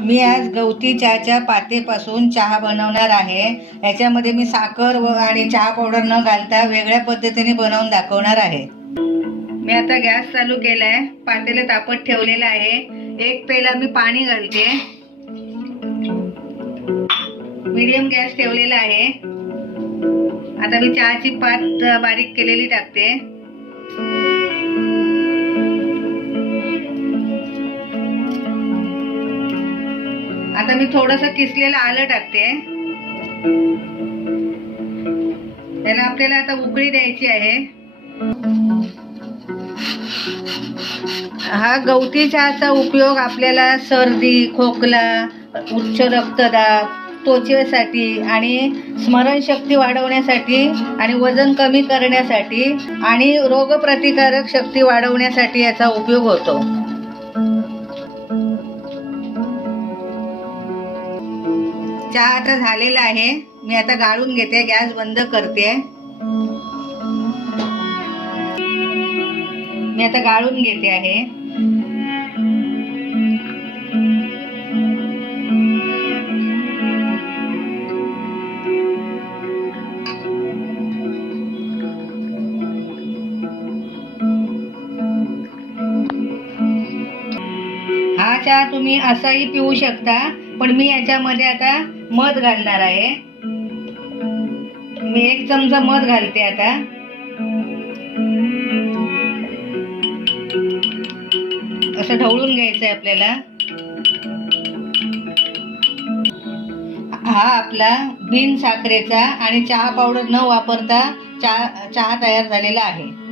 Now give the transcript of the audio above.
मी आज गवती चहाच्या पातेपासून चहा बनवणार आहे. याच्यामध्ये मी साखर व आणि चहा पावडर न घालता वेगळ्या पद्धतीने बनवून दाखवणार आहे. मी आता गॅस चालू केलाय. पातेला तापत ठेवलेलं आहे. एक पेला मी पाणी घालते. मीडियम गॅस ठेवलेला आहे. आता मी चहाची पात बारीक केलेली टाकते. आता मी थोडस किसलेलं आलं टाकते. त्याला आपल्याला आता उकळी द्यायची आहे. हा गवती चहाचा उपयोग आपल्याला सर्दी खोकला उच्च रक्तदाब त्वचेसाठी आणि स्मरणशक्ती वाढवण्यासाठी आणि वजन कमी करण्यासाठी आणि रोगप्रतिकारक शक्ती वाढवण्यासाठी याचा उपयोग होतो. चहा आता झालेला आहे. मी आता गाळून घेते गॅस बंद करते. मी आता गाळून घेते आहे. हा चहा तुम्ही असाही पिऊ शकता. पण मी याच्यामध्ये आता मध घालणार आहे. मी एक चमचा मध घालते आता. असं ढवळून घ्यायचं आहे आपल्याला. हा आपला बिन साखरेचा आणि चहा पावडर न वापरता चहा चहा तयार झालेला आहे.